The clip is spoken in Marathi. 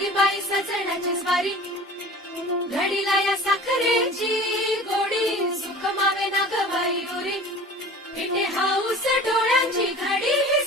आली बाई सजण्याची स्वारी, घडीला या साखरेची गोडी, सुख मावे ना गवाई उरी, इथे हाऊस डोळ्यांची घडी ही